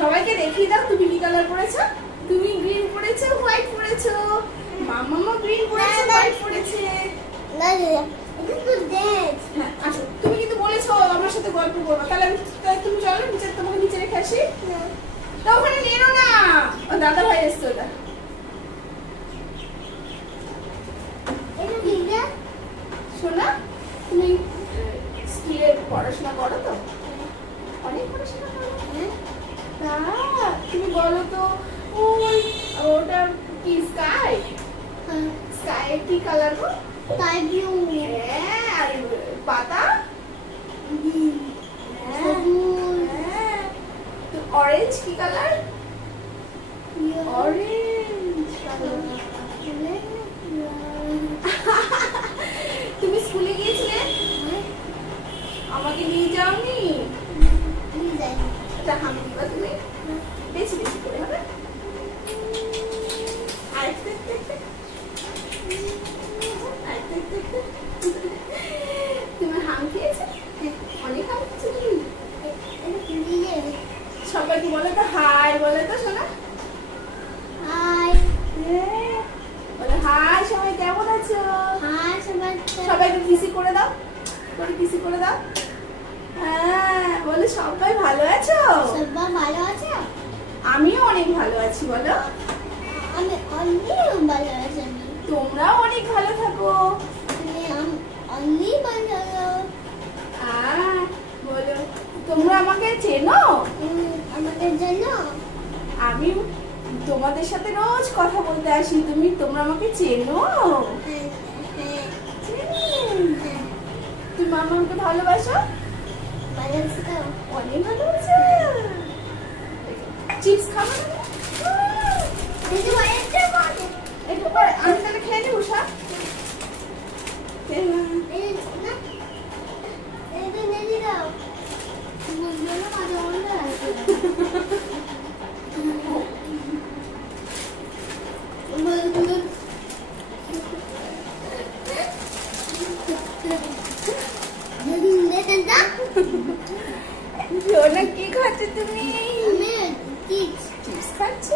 সবাইকে দেখিয়ে দাও তুমি কি কালার পরেছো। তুমি গ্রিন পরেছো, হোয়াইট পরেছো, মাম্মা গ্রিন পরেছে, হোয়াইট পরেছে। হ্যাঁ আসো, তুমি কিন্তু বলেছো আমার সাথে গল্প করবে, তাহলে তুমি চলো নিচে, তোমাকে নিচে রেখে আসি। তো ওখানে নেনো না, ও দাদা ভাই এসছে ওটা। শোনা, তুমি স্কুলে পড়াশোনা করো তো? অনেক পড়াশোনা করো? তুমি বলো তো ওই ওটা কি স্কাই? স্কাই কি কালার গো? Sky blue. হ্যাঁ, আর পাতা তো অরেঞ্জ কি কালার? অরেঞ্জ। তুমি স্কুলে গিয়েছিলে? আমাকে নিয়ে যাওনি? এটা আমি দিবা, তুমি বেশি বেশি করে হবে। তোমার হাম খেয়েছে? অনেক হাম খেয়েছে তুমি? সবাইকে বলে তো হাই, বলে তো শোনা হাই। বলে হাই সবাই, কেমন আছো? হাই সবাই, সবাইকে কিসি করে দাও, করে কিসি করে দাও। হ্যাঁ বলে সবাই ভালো আছো? সবাই ভালো আছে, আমিও অনেক ভালো আছি। বলো আমি অনেক ভালো আছি। তোমরাও অনেক ভালো থাকো। অনেক ভালো। বলো তোমরা আমাকে চেনো? আমাকে চেনো? আমি তোমাদের সাথে রোজ কথা বলতে আসি, তোমরা আমাকে চেনো? তুমি মামাকে ভালোবাসো? অনেক ভালোবাসো। চিপস খাবো না? একটু পরে আমি তাহলে খেয়ে নেবো। সব কি খাচ্ছ তুমি? চিপস খাচ্ছ?